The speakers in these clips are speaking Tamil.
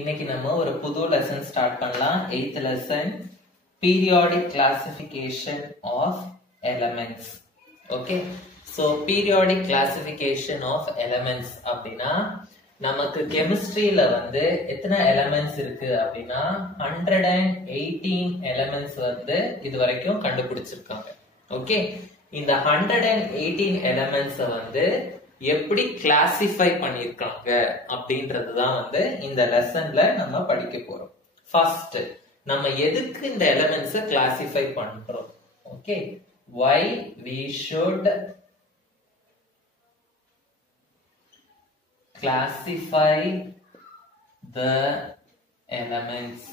இன்னைக்கு நம்ம ஒரு புது லெசன் ஸ்டார்ட் பண்ணலாம். 8th lesson periodic classification of elements. Okay, so periodic classification of elements அப்படின்னா நமக்கு கெமிஸ்ட்ரியில வந்து எத்தனை எலிமெண்ட்ஸ் இருக்கு அப்படின்னா 118 எலிமெண்ட்ஸ் வந்து இது வரைக்கும் கண்டுபிடிச்சிருக்காங்க. ஓகே, இந்த 118 எலிமெண்ட்ஸ் வந்து எப்படி கிளாசிஃபை பண்ணிருக்காங்க அப்படின்றதுதான் வந்து இந்த லெசன்ல நம்ம படிக்க போறோம். ஃபர்ஸ்ட் நம்ம எதுக்கு இந்த எலிமெண்ட்ஸ் கிளாசிஃபை பண்றோம்? Okay, why we should classify the elements.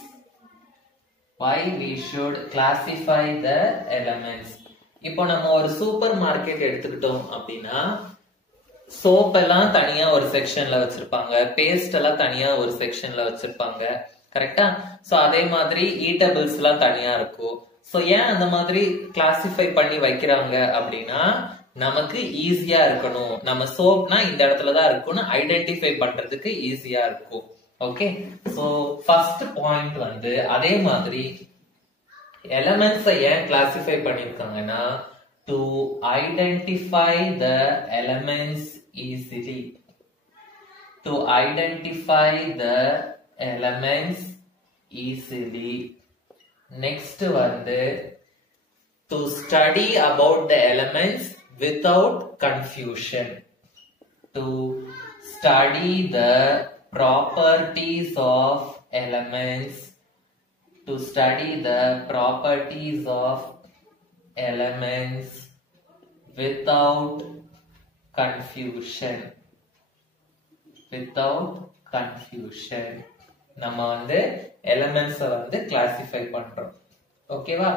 Why we should classify the elements. இப்போ நம்ம ஒரு சூப்பர் மார்க்கெட் எடுத்துக்கிட்டோம் அப்படின்னா சோப் எல்லாம் தனியா ஒரு செக்ஷன்ல வச்சிருப்பாங்க, பேஸ்ட் எல்லாம் தனியா ஒரு செக்ஷன்ல வச்சிருப்பாங்க, கரெக்டா? சோ அதே மாதிரி ஈட்டபிள்ஸ் எல்லாம் தனியா இருக்கும். சோ ஏன் அந்த மாதிரி கிளாசிஃபை பண்ணி வைக்கிறாங்க அப்படின்னா நமக்கு ஈஸியா இருக்கணும், நம்ம சோப்னா இந்த இடத்துலதான் இருக்கும்னு ஐடென்டிஃபை பண்றதுக்கு ஈஸியா இருக்கும். ஓகே, சோ ஃபர்ஸ்ட் பாயிண்ட் வந்து அதே மாதிரி எலிமெண்ட்ஸை ஏன் classify பண்ணிருக்காங்கன்னா to identify the elements easily. To identify the elements easily. Next வந்து to study about the elements without confusion. To study the properties of elements. To study the properties of elements without confusion. Without confusion. நம்ம வந்து எலிமெண்ட்ஸை வந்து கிளாசிஃபை பண்றோம். ஓகேவா?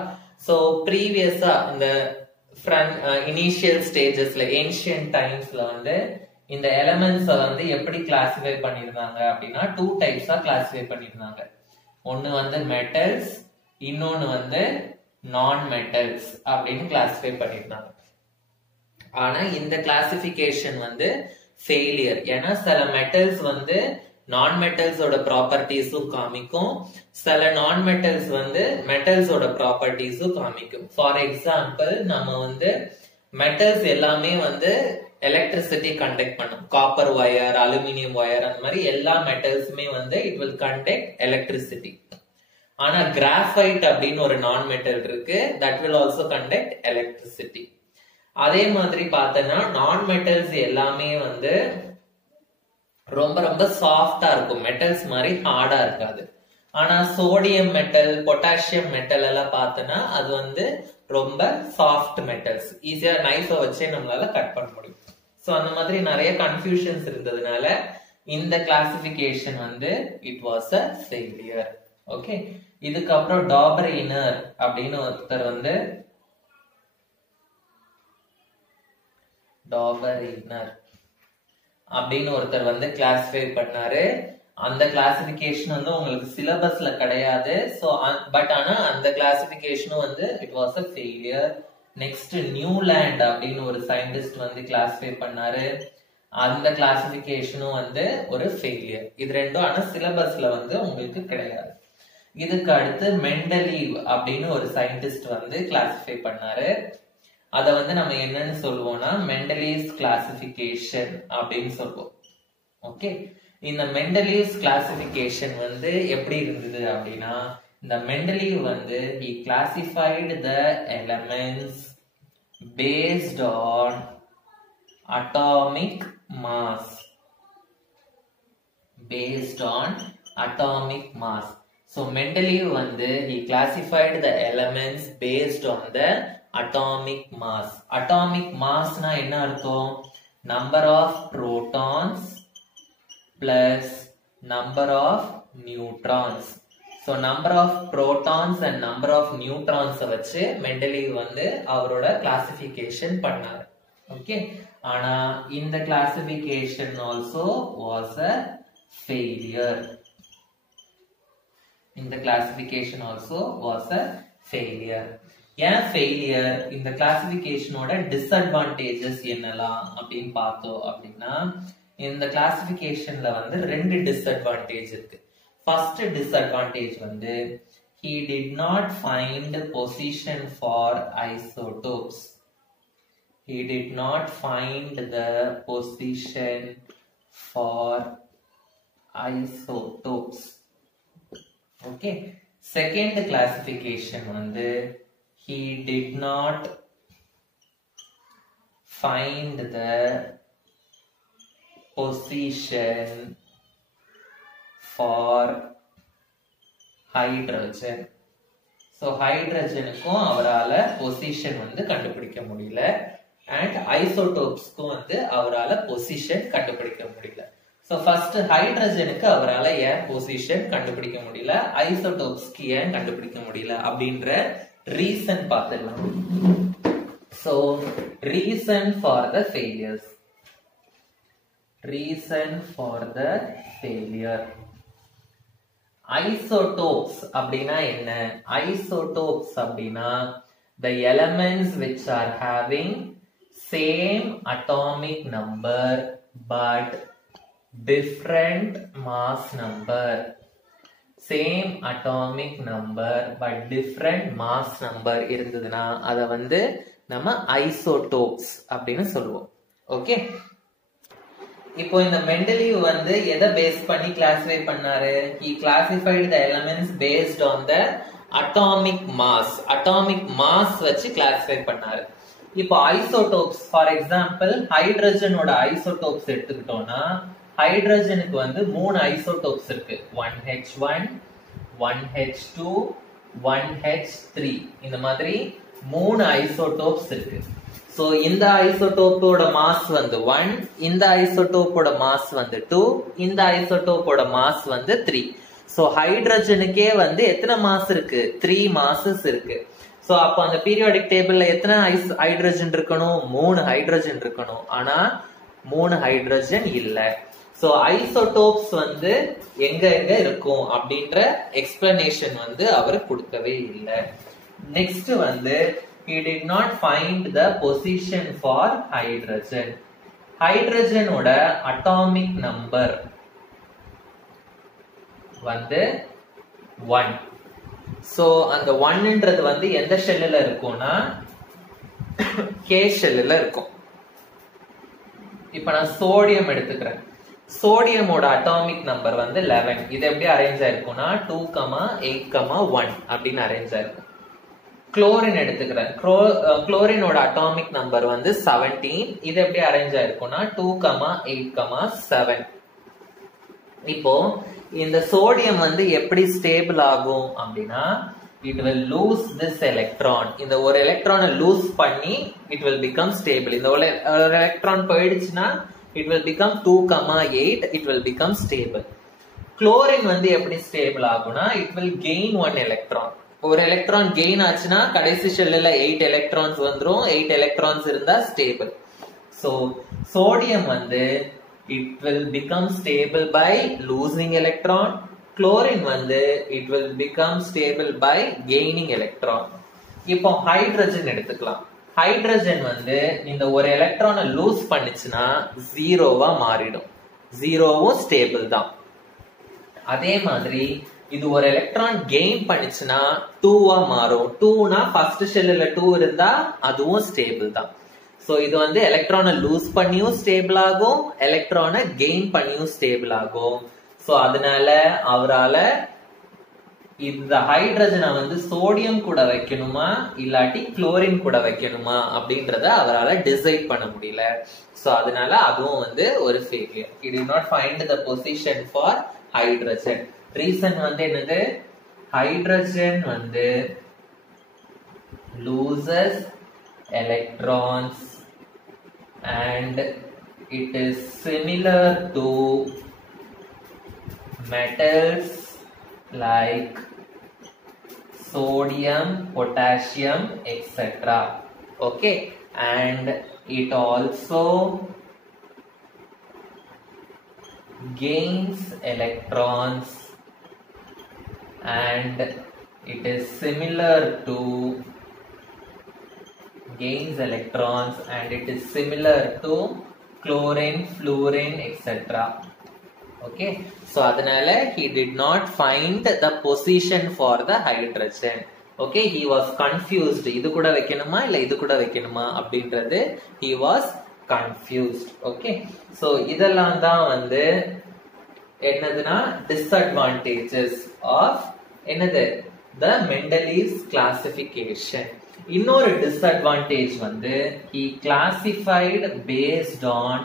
சோ ப்ரீவியஸா இந்த இனிஷியல் ஸ்டேஜஸ்ல ஏன்ஷியன்ட் டைம்ஸ்ல வந்து இந்த எலிமெண்ட்ஸை வந்து எப்படி கிளாசிஃபை பண்ணிருந்தாங்க அப்படின்னா 2 டைப்ஸா கிளாசிஃபை பண்ணிருந்தாங்க. ஒன்னு வந்து மெட்டல்ஸ், இன்னொன்னு வந்து நான் மெட்டல்ஸ் அப்படின்னு கிளாசிஃபை பண்ணிருந்தாங்க. ஆனா இந்த கிளாசிபிகேஷன் வந்து ஃபெயிலியர். ஏன்னா சில மெட்டல்ஸ் வந்து நான் மெட்டல்ஸோட ப்ராப்பர்ட்டிஸும் காமிக்கும், சில நான் மெட்டல்ஸ் வந்து மெட்டல்ஸோட ப்ராப்பர்ட்டிஸும் காமிக்கும். ஃபார் எக்ஸாம்பிள் நம்ம வந்து மெட்டல்ஸ் எல்லாமே வந்து எலக்ட்ரிசிட்டி கண்டக்ட் பண்ணும். காப்பர் ஒயர், அலுமினியம் ஒயர், அந்த மாதிரி எல்லா மெட்டல்ஸுமே வந்து இட் வில் கண்டக்ட் எலக்ட்ரிசிட்டி. ஆனா கிராஃபைட் அப்படின்னு ஒரு நான் மெட்டல் இருக்கு, that will also conduct electricity. அதே மாதிரி பார்த்தோம்னா நான் மெட்டல்ஸ் எல்லாமே வந்து ரொம்ப ரொம்ப சாஃப்டா இருக்கும், மெட்டல்ஸ் மாதிரி ஹார்டா இருக்காது. ஆனா சோடியம் மெட்டல், பொட்டாசியம் மெட்டல் எல்லாம் பார்த்தோம்னா அது வந்து ரொம்ப சாஃப்ட் மெட்டல்ஸ், ஈஸியா நைஃபை வச்சே நம்மளால கட் பண்ண முடியும். சோ அந்த மாதிரி நிறைய கன்ஃபியூஷன்ஸ் இருந்ததுனால இந்த கிளாசிபிகேஷன் வந்து it was a failure. Okay, இதுக்கப்புறம் டாபரினர் அப்படின்னு ஒருத்தர் வந்து கிளாசிஃபை பண்ணாரு. அந்த கிளாசிபிகேஷன் வந்து உங்களுக்கு சிலபஸ்ல கிடையாது. சோ பட் ஆனா அந்த கிளாசிபிகேஷனும் வந்து it was a failure. Next Newland அப்படின்னு ஒரு சயின்டிஸ்ட் வந்து கிளாசிஃபை பண்ணாரு. அந்த கிளாசிபிகேஷனும் வந்து ஒரு ஃபெயிலியர். இது ரெண்டும் ஆனா சிலபஸ்ல வந்து உங்களுக்கு கிடையாது. இதுக்கு அடுத்து மெண்டலீவ் அப்படின்னு ஒரு சயின்டிஸ்ட் வந்து கிளாசிஃபை பண்ணாரு. அத வந்து நம்ம என்னன்னு சொல்லுவோம்னா மெண்டலீவ்ஸ் கிளாசிபிகேஷன் அப்படின்னு சொல்லுவோம். ஓகே, இந்த மெண்டலீவ்ஸ் கிளாசிபிகேஷன் வந்து எப்படி இருந்தது அப்படின்னா இந்த மெண்டலீவ் வந்து he classified the elements based on atomic mass. Based on atomic mass. So Mendeleev வந்து he classified the elements based on the atomic mass. Atomic mass னா என்ன அர்த்தம்? Number of protons plus number of neutrons. So number of protons and number of neutrons வச்சு Mendeleev வந்து அவரோட கிளாசிபிகேஷன் பண்ணாரு. ஓகே, ஆனா இந்த classification also was a failure. இந்த classification also was a failure. ஏன் ஃபெயிலியர்? இந்த கிளாசிபிகேஷனோட டிஸ்அட்வான்டேஜஸ் என்னலாம் அப்படின்னு பார்த்தோம் அப்படின்னா இந்த கிளாசிபிகேஷன்ல வந்து ரெண்டு டிஸ்அட்வான்டேஜ் இருக்கு. First disadvantage வந்து he did not find position for isotopes. He did not find the position for isotopes. Okay. Second classification வந்து he did not find the position for hydrogen. So ஹைட்ரஜனுக்கும் அவரால பொசிஷன் வந்து கண்டுபிடிக்க முடியல and isotopesக்கும் வந்து அவரால பொசிஷன் கண்டுபிடிக்க முடியல. So first ஹைட்ரஜனுக்கு அவரால ஏன் பொசிஷன் கண்டுபிடிக்க முடியல, ஐசோடோப்ஸ்க்கு ஏன் கண்டுபிடிக்க முடியல அப்படின்ற ரீசன் பார்த்துடலாம். So reason for the failures. Reason for the failure. Isotopes அப்படினா என்ன? Isotopes அப்படினா the elements which are having same atomic number but different mass number. Same atomic number but different mass number இருந்ததுனா அத வந்து நம்ம isotopes அப்படினு சொல்லுவோம். ஓகே. இப்போ இந்த மெண்டலீவ் வந்து எதை பேஸ் பண்ணி கிளாசிஃபை பண்ணாரு? He classified the elements based on the atomic mass. Atomic mass வச்சு கிளாசிஃபை பண்ணாரு. இப்போ ஐசோடோப்ஸ் ஃபார் எக்ஸாம்பிள் ஹைட்ரஜனோட ஐசோடோப்ஸ் எடுத்துக்கிட்டோம்னா ஹைட்ரஜனுக்கு வந்து 3 ஐசோடோப்ஸ் இருக்கு. 1H1, 1H2, 1H3. இந்த மாதிரி 3 ஐசோடோப்ஸ் இருக்கு. சோ இந்த ஐசோடோப்போட மாஸ் வந்து 1, இந்த ஐசோடோப்போட மாஸ் வந்து 2, இந்த ஐசோடோப்போட மாஸ் வந்து 3. சோ ஹைட்ரஜனுக்கே வந்து எத்தனை மாஸ் இருக்கு? 3 மாசஸ் இருக்கு. சோ அப்ப அந்த பீரியாடிக் டேபிள்ல எத்தனை ஹைட்ரஜன் இருக்கணும்? 3 ஹைட்ரஜன் இருக்கணும். ஆனா 3 ஹைட்ரஜன் இல்ல. சோ ஐசோடோப்ஸ் வந்து எங்க எங்க இருக்கும் அப்படின்ற எக்ஸ்பிளனேஷன் வந்து அவர் கொடுக்கவே இல்லை. நெக்ஸ்ட் வந்து he did not find the position for hydrogen. Hydrogen ஓட atomic number வந்து 1. சோ அந்த 1ன்றது வந்து எந்த ஷெல்லுல இருக்கும்னா K ஷெல்லுல இருக்கும். இப்போ நான் சோடியம் எடுத்துக்கிறேன். சோடியமோட அட்டாமிக் நம்பர் வந்து 11. இது எப்படி அரேஞ்ச் ஆயிருக்கும்னா 2, 8, 1 அப்படின்னு அரேஞ்ச் ஆயிருக்கும். குளோரின் எடுத்துக்கிறேன். குளோரினோட அட்டாமிக் நம்பர் வந்து 17. இது எப்படி அரேஞ்ச் ஆயிருக்கும்னா 2, 8, 7. இப்போ இந்த சோடியம் வந்து எப்படி ஸ்டேபிள் ஆகும் அப்படின்னா it will lose this electron. இந்த ஒரு எலக்ட்ரானை லூஸ் பண்ணி it will become stable. இந்த ஒரு எலக்ட்ரான் போயிடுச்சுன்னா it will become 2, 8. it will become stable. Chlorine வந்து எப்படி ஸ்டேபிள் ஆகும்னா it will gain 1 electron. ஒரு எலக்ட்ரான் கெயின் ஆச்சுன்னா கடைசி ஷெல்லுல 8 எலக்ட்ரான்ஸ் வந்துரும். 8 எலக்ட்ரான்ஸ் இருந்தா ஸ்டேபிள். சோ சோடியம் வந்து it will become stable by losing electron. Chlorine வந்து it will become stable by gaining electron. இப்போ ஹைட்ரஜன் எடுத்துக்கலாம். ஹைட்ரஜன் வந்து இந்த ஒரு எலக்ட்ரானை லூஸ் பண்ணிச்சுன்னா 0வா மாறிடும். 0வும் ஸ்டேபிள் தான். அதே மாதிரி இது ஒரு எலக்ட்ரான் கெயின் பண்ணிச்சுன்னா 2வா மாறும். 2னா ஃபர்ஸ்ட் ஷெல்லுல 2 இருந்தா அதுவும் ஸ்டேபிள் தான். சோ இது வந்து எலக்ட்ரானை லூஸ் பண்ணியும் ஸ்டேபிள் ஆகும், எலக்ட்ரானை கெயின் பண்ணியும் ஸ்டேபிள் ஆகும். சோ அதனால அவரால இந்த ஹைட்ரஜனை வந்து சோடியம் கூட வைக்கணுமா இல்லாட்டி குளோரின் கூட வைக்கணுமா அப்படின்றத அவரால டிசைட் பண்ண முடியல. சோ அதனால அதுவும் வந்து ஒரு failure. He did not find the position for hydrogen. Reason வந்து என்னது? ஹைட்ரஜன் வந்து loses electrons and it is similar to metals like sodium, potassium, etc. Okay, and it also gains electrons and it is similar to gains electrons and it is similar to chlorine, fluorine, etc. Okay, so அதனால he did not find the position for the hydrogen. Okay, he was confused. இது கூட வைக்கணுமா இல்ல இது கூட வைக்கணுமா அப்படின்றது he was confused. Okay, so இதெல்லாம் தான் வந்து என்னதுன்னா disadvantages of என்னது the Mendeleev's classification. இன்னொரு disadvantage வந்து he classified based on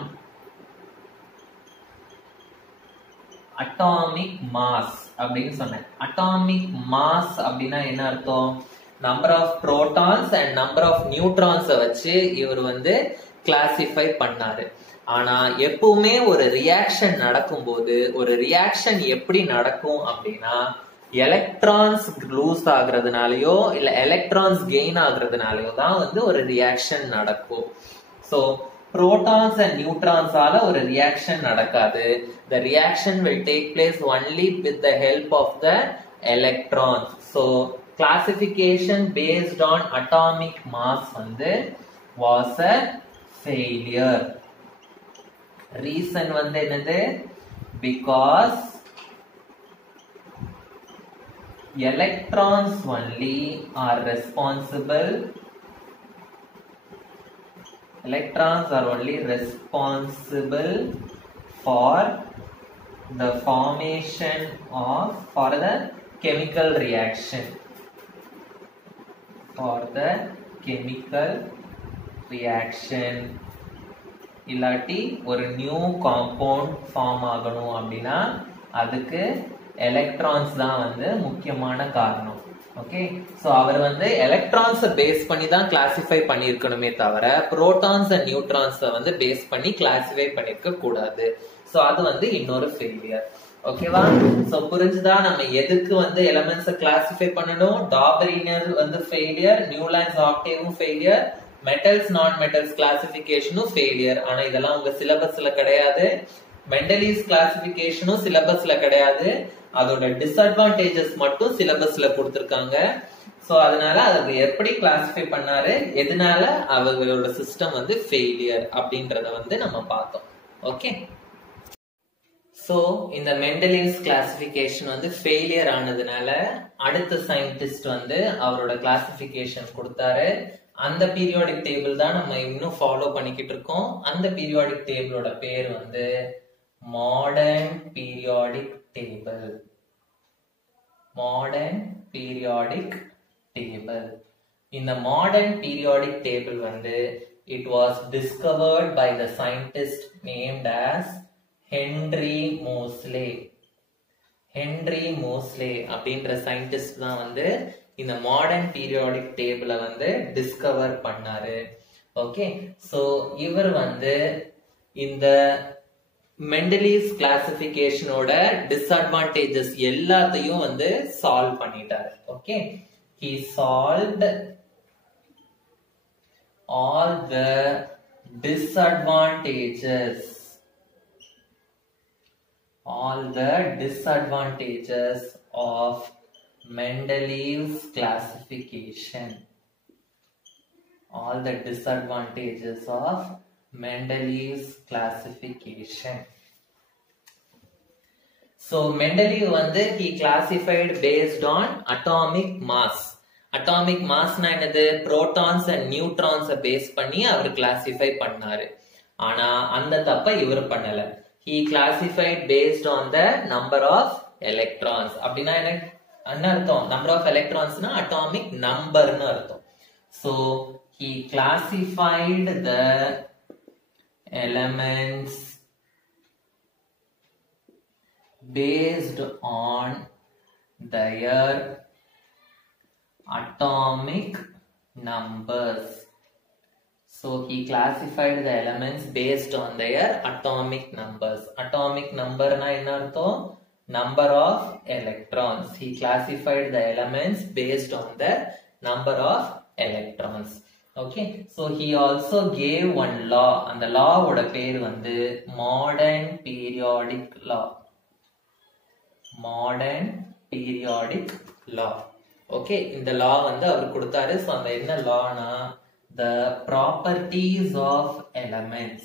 atomic mass அப்படின்னு சொன்னேன். atomic mass அப்படின்னா என்ன அர்த்தம்? number of protons and number of neutrons வச்சு இவர் வந்து கிளாசிஃபை பண்ணாரு. ஆனா எப்பவுமே ஒரு ரியாக்ஷன் நடக்கும்போது ஒரு ரியாக்ஷன் எப்படி நடக்கும் அப்படின்னா எலக்ட்ரான்ஸ் லூஸ் ஆகுறதுனாலயோ இல்ல எலக்ட்ரான்ஸ் கெயின் ஆகுறதுனாலயோ தான் வந்து ஒரு ரியாக்ஷன் நடக்கும். சோ protons and neutrons ஆல ஒரு reaction நடக்காது. The reaction will take place only with the help of the electrons. So classification based on atomic mass வந்து was a failure. Reason வந்து என்னது? Because electrons only are responsible. Electrons are only responsible for the formation of for the chemical reaction. For the chemical reaction. இல்லாட்டி ஒரு நியூ காம்பவுண்ட் ஃபார்ம் ஆகணும் அப்படின்னா அதுக்கு எலக்ட்ரான்ஸ் தான் வந்து முக்கியமான காரணம். ஓகே, சோ அவர் வந்து எலக்ட்ரான்ஸை பேஸ் பண்ணி தான் கிளாசிஃபை பண்ணியிருக்கணுமே தவிர புரோட்டான்ஸ் அண்ட் நியூட்ரான்ஸை வந்து பேஸ் பண்ணி கிளாசிஃபை பண்ணிருக்க கூடாது. சோ அது வந்து இன்னொரு ஃபெயிலியர். ஓகேவா? சோ புரிஞ்சுதா நம்ம எதுக்கு வந்து எலிமெண்ட்ஸை கிளாசிஃபை பண்ணணும்? டாபரினர் வந்து ஃபெயிலியர், நியூலாண்ட்ஸ் ஆக்டேவும் ஃபெயிலியர், மெட்டல்ஸ் நான் மெட்டல்ஸ் கிளாசிஃபிகேஷனும் ஃபெயிலியர். ஆனா இதெல்லாம் உங்க சிலபஸ்ல கிடையாது. மெண்டலீஸ் கிளாசிஃபிகேஷனும் சிலபஸ்ல கிடையாது. அதோட டிஸ்அட்வான்டேஜஸ் மட்டும் சிலபஸ்ல கொடுத்திருக்காங்க. சோ அதனால அதை எப்படி கிளாசிஃபை பண்ணாரு, எதனால அவங்களோட சிஸ்டம் வந்து ஃபெயிலியர் அப்படின்றத வந்து நம்ம பார்த்தோம். ஓகே, சோ இந்த மெண்டலீவ்ஸ் கிளாசிஃபிகேஷன் வந்து ஃபெயிலியர் ஆனதுனால அடுத்த சயின்டிஸ்ட் வந்து அவரோட கிளாசிஃபிகேஷன் கொடுத்தாரு. அந்த பீரியாடிக் டேபிள் தான் நம்ம இன்னும் ஃபாலோ பண்ணிக்கிட்டு இருக்கோம். அந்த பீரியாடிக் டேபிளோட பேர் வந்து modern periodic table. Modern periodic table. In the modern periodic table வந்து it was discovered by the scientist named as Henry Moseley. Henry Moseley அப்படின்ற சயின்டிஸ்ட் தான் வந்து இந்த மாடர்ன் பீரியாடிக் டேபிளை வந்து டிஸ்கவர் பண்ணாரு. ஓகே, சோ இவர் வந்து இந்த மெண்டலீவ்ஸ் கிளாசிஃபிகேஷனோட டிஸ்அட்வான்டேஜஸ் எல்லாத்தையும் வந்து சால்வ் பண்ணிட்டாரு. Okay, he solved all the disadvantages of Mendeleev's classification. All the disadvantages of Mendeleev's classification. So Mendeleev வந்து he classified based on atomic mass. Atomic mass na என்னது? protons and neutrons பேஸ் பண்ணி அவர் கிளாசிஃபை பண்ணாரு. ஆனா அந்த தப்ப இவர் பண்ணல. He classified based on the number of electrons. அப்படின்னா என்ன அர்த்தம்? number of electrons னா atomic number னு அர்த்தம். So he classified the elements based on their atomic numbers. So he classified the elements based on their atomic numbers. Atomic number na enna artham? Number of electrons. He classified the elements based on the number of electrons. Okay, so he also gave one law. And the law oda per vandu modern periodic law. Modern periodic law. Okay, இந்த law வந்து அவர் கொடுத்தாரு. So அந்த என்ன lawனா the properties of elements.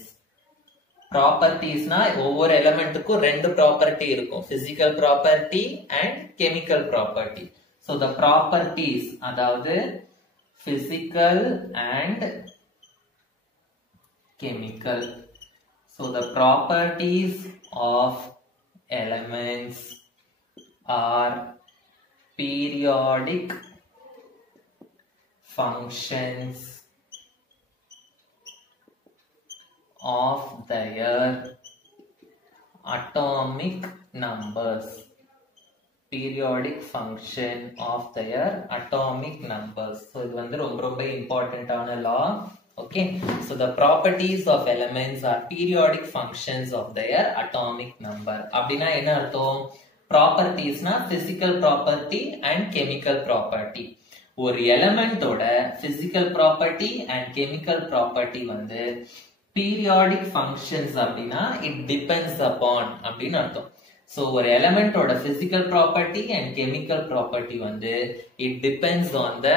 ப்ராப்பர்ட்டிஸ்னா ஒவ்வொரு எலிமெண்ட்டுக்கும் ரெண்டு ப்ராப்பர்ட்டி இருக்கும், physical property and chemical property. So the properties அதாவது physical and chemical. So the properties of elements are periodic functions of their atomic numbers. Periodic function of their atomic numbers. So இது வந்து ரொம்ப இம்பார்ட்டன்டான law. Okay, so the properties of elements are periodic functions of their atomic number. அப்படினா என்ன அர்த்தம்? ப்ராப்பர்ட்டிஸ்னா physical property and chemical property. ஒரு எலிமெண்டோட physical property and chemical property வந்து பீரியாடிக் ஃபங்க்ஷன்ஸ் அப்படின்னா இட் டிபெண்ட்ஸ் அப்பான் அப்படின்னு அர்த்தம். So ஒரு எலிமெண்டோட physical property and chemical property வந்து it depends on the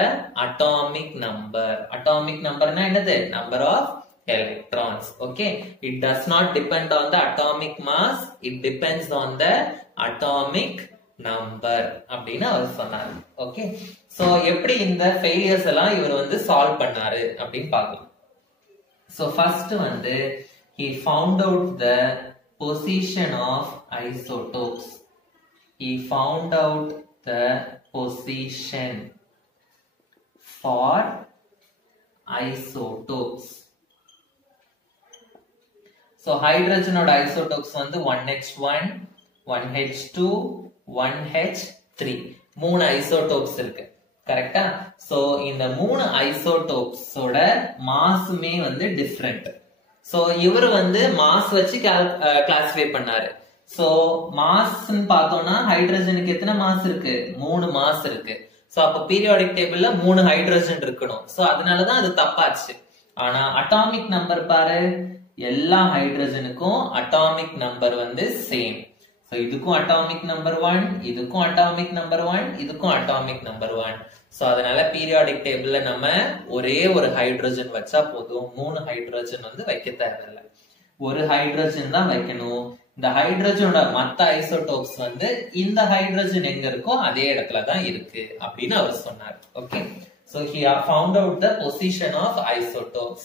atomic number. Atomic நம்பர்னா என்னது? Number of electrons. Okay, it does not depend on the atomic mass, it depends on the atomic number அப்படின்னு அவர் சொன்னார். ஓகே, சோ எப்படி இந்த ஃபெயிலியர்ஸ் எல்லாம் இவர் வந்து சால்வ் பண்ணாரு அப்படின்னு பார்க்கலாம். So first வந்து he found out the position of isotopes. He found out the position for isotopes. So hydrogen oda isotopes வந்து 1H1, 1H2, 1H3 மூணு isotopes இருக்கு. கரெக்டா? சோ இந்த மூணு isotopes ஓட மாஸ்மே வந்து டிஃபரெண்ட். சோ இவர் வந்து மாஸ் வச்சு கிளாசிஃபை பண்ணாரு. சோ மாஸ்ன்னு பார்த்தோம்னா ஹைட்ரஜனுக்கு எத்தனை மாஸ் இருக்கு? 3 மாஸ் இருக்கு. சோ அப்ப பீரியாடிக் டேபிள்ல 3 ஹைட்ரஜன் இருக்கணும். சோ அதனாலதான் அது தப்பாச்சு. ஆனா அட்டாமிக் நம்பர் பாரு, எல்லா ஹைட்ரஜனுக்கும் அட்டாமிக் நம்பர் வந்து சேம். சோ இதுக்கும் அட்டாமிக் நம்பர் 1, இதுக்கும் அட்டாமிக் நம்பர் 1, இதுக்கும் அட்டாமிக் நம்பர் 1. சோ அதனால பீரியாடிக் டேபிள்ல நம்ம ஒரே ஒரு ஹைட்ரஜன் வச்சா போதும், 3 ஹைட்ரஜன் வந்து வைக்க தேவையில்லை, ஒரு ஹைட்ரஜன் தான் வைக்கணும். இந்த ஹைட்ரஜனோட மத்த ஐசோடோப்ஸ் வந்து இந்த ஹைட்ரஜன் எங்க இருக்கோ அதே இடத்துல தான் இருக்கு அப்படின்னு அவர் சொன்னார். Okay, so he found out the position of isotopes.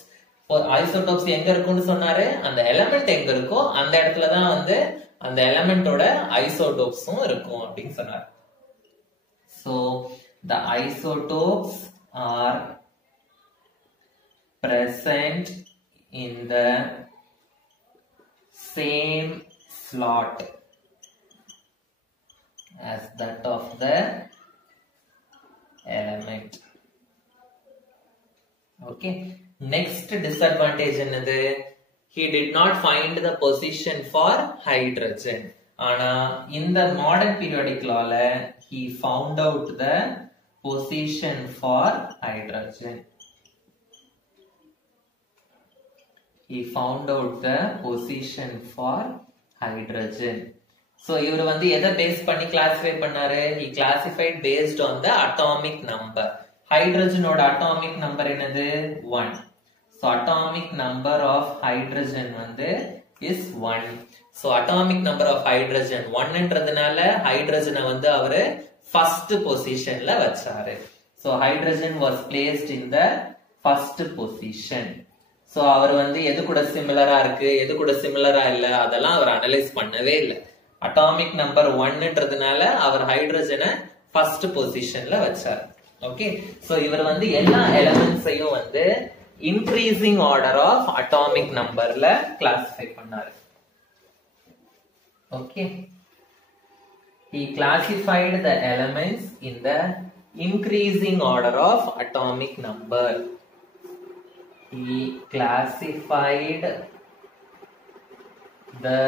Isotopes எங்க இருக்குன்னு சொன்னாரு, அந்த எலிமெண்ட் எங்க இருக்கோ அந்த இடத்துல தான் வந்து அந்த எலிமெண்டோட ஐசோடோப்ஸும் இருக்கும் அப்படின்னு சொன்னார். So the isotopes are present in the same slot as that of the element. Okay, next disadvantage என்னது? He did not find the position for hydrogen. ஆனா இந்த modern periodic lawல he found out the position for hydrogen. He found out the position for hydrogen. So இவர் வந்து எதை பேஸ் பண்ணி கிளாசிஃபை பண்ணாரு? He classified based on the atomic number. ஹைட்ரஜனோட atomic number என்னது? 1. So atomic number of hydrogen வந்து is 1. So atomic number of hydrogen 1ன்றதுனால ஹைட்ரஜனை வந்து அவரு first positionல வச்சாரு. So hydrogen was placed in the first position. So அவர் வந்து எது கூட சிமிலரா இருக்கு, எது கூட சிமிலரா இல்ல, அதெல்லாம் அவர் அனலைஸ் பண்ணவே இல்லை. அட்டாமிக் நம்பர் 1ன்றதுனால அவர் ஹைட்ரஜனை ஃபர்ஸ்ட் பொசிஷன்ல வச்சார். ஓகே, சோ இவர் வந்து எல்லா எலிமெண்ட்ஸையும் வந்து இன்க்ரீசிங் ஆர்டர் ஆஃப் அட்டாமிக் நம்பர்ல கிளாசிஃபை பண்ணாரு. Okay, he classified the elements in the increasing order of atomic number. He classified the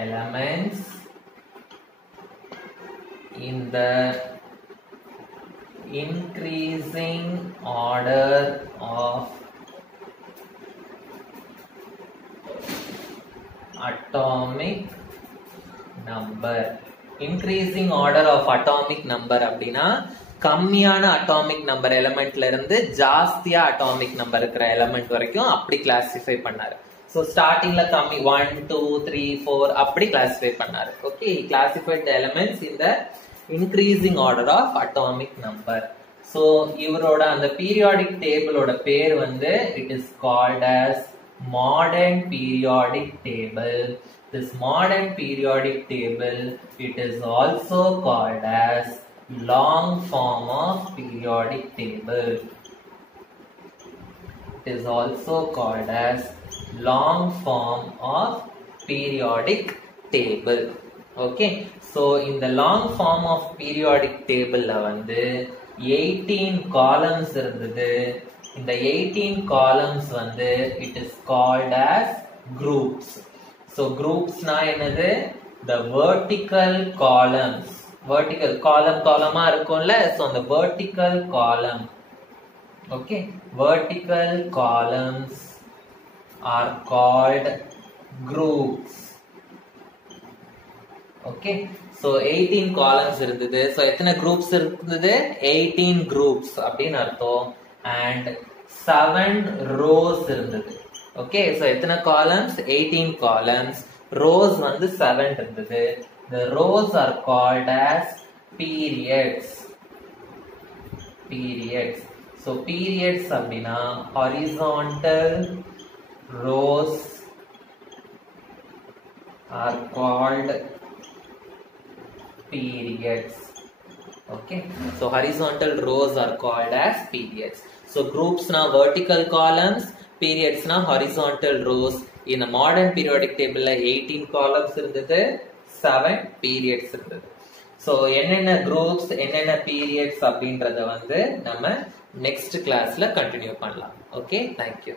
elements in the increasing order of atomic number. Increasing order of atomic number அப்படினா கம்மியான அட்டாமிக் நம்பர் எலிமெண்ட்ல இருந்து ஜாஸ்தியா அட்டாமிக் நம்பர் இருக்கிற எலிமெண்ட் வரைக்கும் அப்படி கிளாசிஃபை பண்ணாரு. So starting la kammi 1 2 3 4 appadi classify pannaru. Okay, he classified the elements in the increasing order of atomic number. So ivaroda and the periodic table oda per vande it is called as modern periodic table. This modern periodic table it is also called as long form of periodic table. It is also called as long form of periodic table. Okay, so in the long form of periodic table la vande 18 columns irundhudu. In the 18 columns vande it is called as groups. So groups na enadhu? The vertical columns. Vertical column irukumla, so the vertical column. Okay, vertical columns are called groups. Okay, so 18 columns irundhudu. So ethana groups irundhudu? 18 groups appdin artham. And 7 rows irundhudu. Okay, so ethana columns? 18 columns. Rows vandu 7 irundhudu. The rows are called as periods. Periods. So periods அப்படினா horizontal rows are called periods. Okay, so horizontal rows are called as periods. So groups na vertical columns, periods na horizontal rows. In a modern periodic table la 18 columns irundhudu, 7 periods irundhudu. So என்னென்ன groups என்னென்ன periods அப்படின்றத வந்து நம்ம next classல continue பண்ணலாம். Okay, thank you.